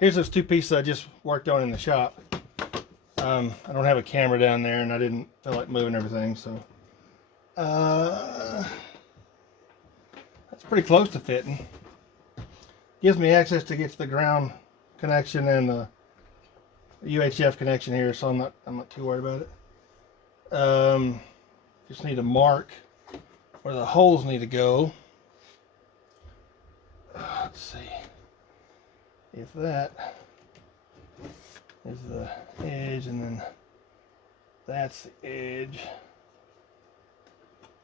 Here's those two pieces I just worked on in the shop. I don't have a camera down there, and I didn't feel like moving everything, so that's pretty close to fitting. Gives me access to get to the ground connection and the UHF connection here, so I'm not too worried about it. Just need to mark where the holes need to go. Let's see if that is the edge, and then that's the edge.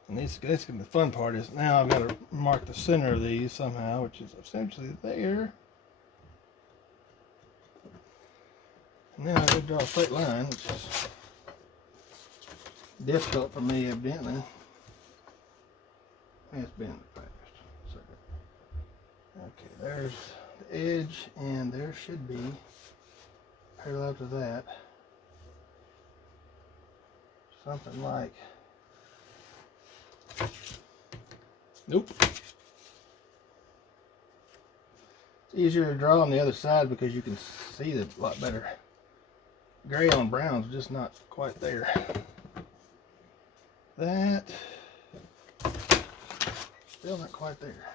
And this gonna be the fun part is now I've got to mark the center of these somehow, which is essentially there. And now I gotta draw a straight line, which is difficult for me evidently. It's been fast. So, okay, there's the edge, and there should be parallel to that something like, nope. It's easier to draw on the other side because you can see it a lot better. Gray on brown's just not quite there. That still not quite there.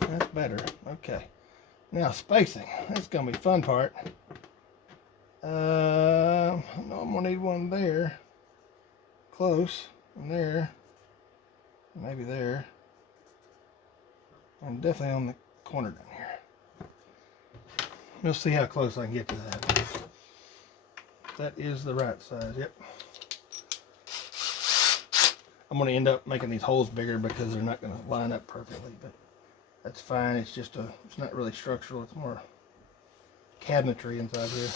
That's better. Okay. Now spacing. That's gonna be the fun part. I know I'm gonna need one there. Close. And there. Maybe there. And definitely on the corner down here. We'll see how close I can get to that. That is the right size. Yep. I'm going to end up making these holes bigger because they're not going to line up perfectly, but that's fine. It's just it's not really structural. It's more cabinetry inside here.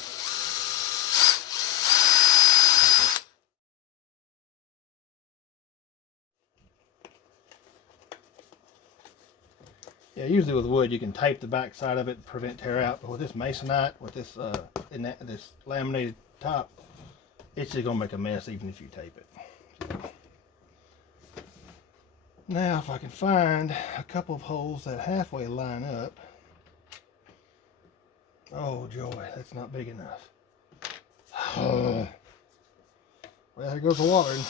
Yeah, usually with wood you can tape the back side of it to prevent tear out, but with this masonite, with this this laminated top, it's just going to make a mess even if you tape it. Now, if I can find a couple of holes that halfway line up. Oh, joy, that's not big enough. Well, here goes the watering.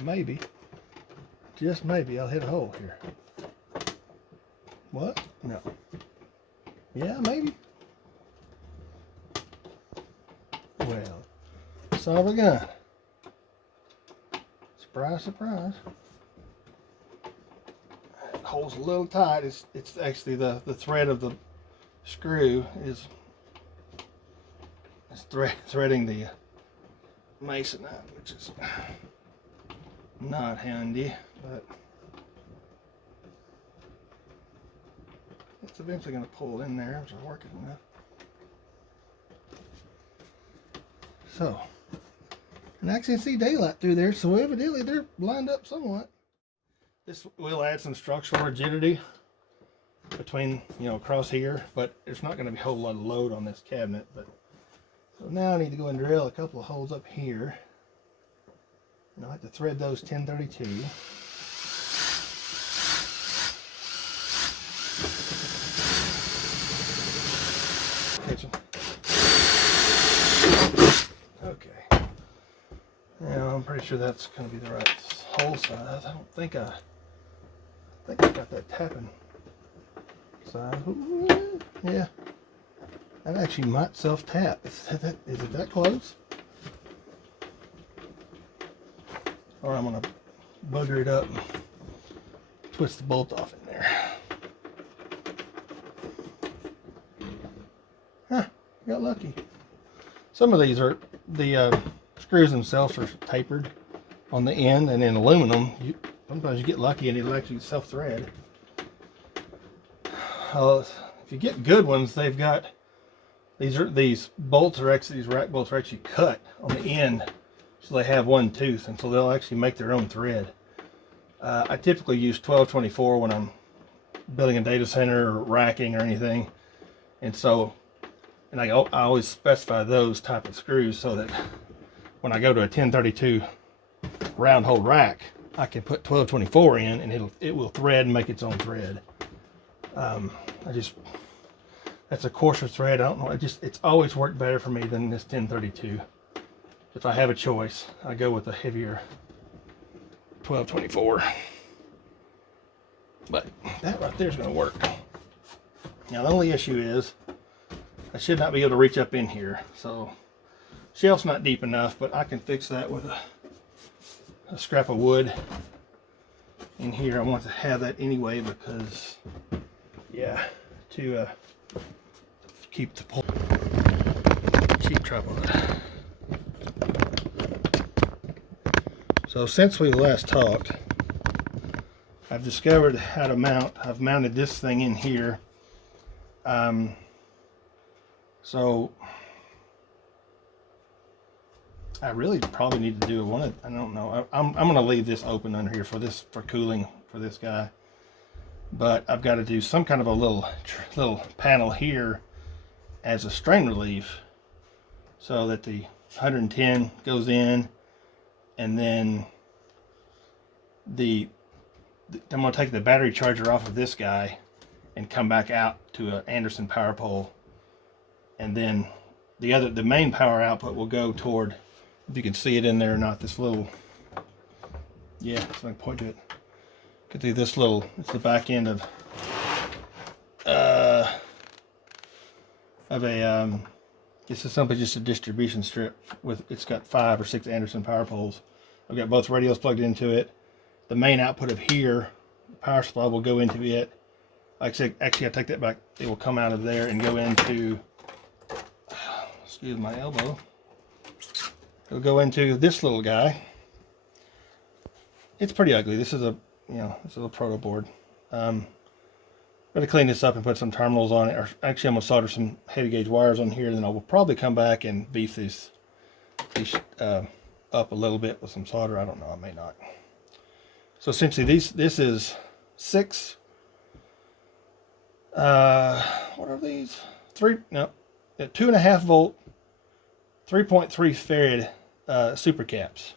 Maybe. Just maybe I'll hit a hole here. What? No. Yeah, maybe. Well, son of a gun. Surprise, surprise. That hole's a little tight. It's actually the thread of the screw is threading the masonite, which is not handy, but it's eventually going to pull in there, which will work it enough. So, and I can see daylight through there, so evidently they're lined up somewhat. This will add some structural rigidity between, across here, but there's not going to be a whole lot of load on this cabinet. But so now I need to go and drill a couple of holes up here. And I like to thread those 1032. Kitchen. Okay. Now I'm pretty sure that's going to be the right hole size. I don't think I got that tapping size. Ooh, yeah. That actually might self-tap. Is it that close? Or I'm going to bugger it up and twist the bolt off in there. Huh, got lucky. Some of these are, the screws themselves are tapered on the end, and in aluminum, sometimes you get lucky and it'll actually self-thread. If you get good ones, they've got, these bolts are actually, these rack bolts are actually cut on the end. So they have one tooth, and so they'll actually make their own thread. I typically use 1224 when I'm building a data center or racking or anything. And so, and I always specify those type of screws so that when I go to a 1032 round hole rack, I can put 1224 in and it will thread and make its own thread. That's a coarser thread. I don't know. It's always worked better for me than this 1032. If I have a choice, I go with a heavier 1224. But that right there is going to work. Now the only issue is I should not be able to reach up in here. So shelf's not deep enough, but I can fix that with a scrap of wood in here. I want to have that anyway because, yeah, to keep the cheap tripod. So since we last talked, I've discovered how to mount. I've mounted this thing in here. So I really probably need to do one. I don't know. I'm going to leave this open under here for cooling for this guy. But I've got to do some kind of a little panel here as a strain relief, so that the 110 goes in, and then I'm going to take the battery charger off of this guy and come back out to an Anderson power pole, and then the main power output will go toward, if you can see it in there or not, this little, yeah, so I can point to it. Could see this little, it's the back end of a this is simply just a distribution strip it's got 5 or 6 Anderson power poles. I've got both radios plugged into it. The main output of here, the power supply, will go into it. Like I said, actually I take that back. It will come out of there and go into, excuse my elbow. It'll go into this little guy. It's pretty ugly. This is a, this is a proto board. Going to clean this up and put some terminals on it. Or actually, I'm going to solder some heavy gauge wires on here, and then I will probably come back and beef these up a little bit with some solder. I don't know. I may not. So essentially, this is 6. What are these? 2.5 volt, 3.3 farad super caps,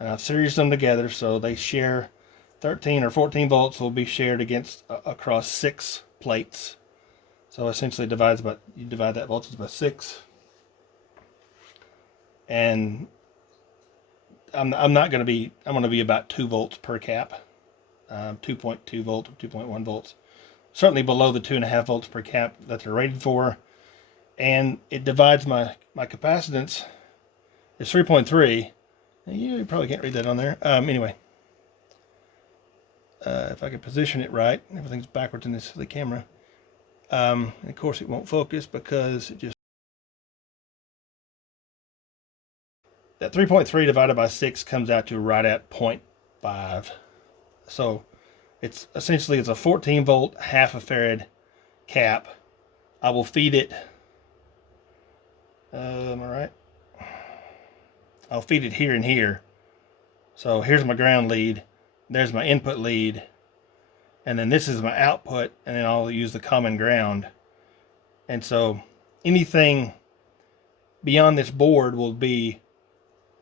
and I've seriesed them together so they share 13 or 14 volts will be shared across 6 plates. So essentially you divide that voltage by 6. And I'm going to be about 2 volts per cap. 2.2 volt or 2.1 volts. Certainly below the 2.5 volts per cap that they're rated for. And it divides my capacitance is 3.3. You probably can't read that on there. Anyway. If I can position it right, everything's backwards in the camera. And of course it won't focus because that 3.3 divided by 6 comes out to right at 0.5. So it's essentially a 14 volt, half a farad cap. I will feed it, am I right? I'll feed it here and here. So here's my ground lead. There's my input lead, and then this is my output, and then I'll use the common ground. And so anything beyond this board will be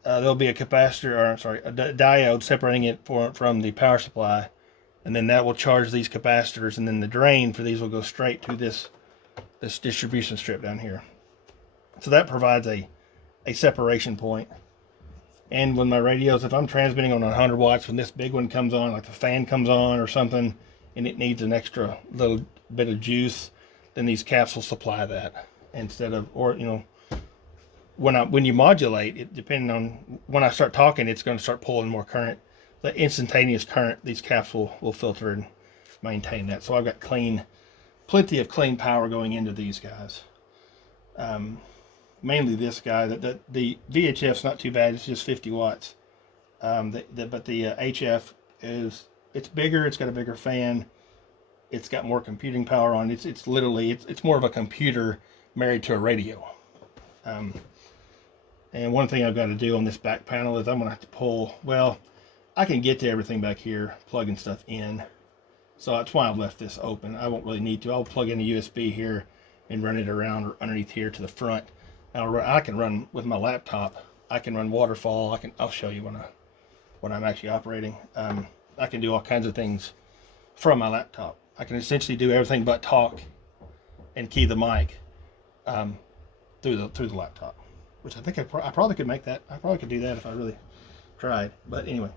there'll be a capacitor, or a diode separating it from the power supply, and then that will charge these capacitors, and then the drain for these will go straight to this distribution strip down here. So that provides a separation point. And when my radios, if I'm transmitting on 100 watts, when this big one comes on, like the fan comes on or something, and it needs an extra little bit of juice, then these caps will supply that instead of, or when you modulate it, depending on when I start talking, it's going to start pulling more current. The instantaneous current, these caps will filter and maintain that. So I've got plenty of clean power going into these guys. Mainly this guy. The VHF's not too bad. It's just 50 watts. But the HF it's bigger. It's got a bigger fan. It's got more computing power on it. It's literally more of a computer married to a radio. And one thing I've got to do on this back panel is I'm going to have to pull. Well, I can get to everything back here, plugging stuff in. So that's why I've left this open. I won't really need to. I'll plug in a USB here and run it around underneath here to the front. I can run with my laptop. I can run waterfall. I'll show you when I'm actually operating. I can do all kinds of things from my laptop. I can essentially do everything but talk and key the mic through the laptop, which I think I probably could make that. I probably could do that if I really tried. But anyway.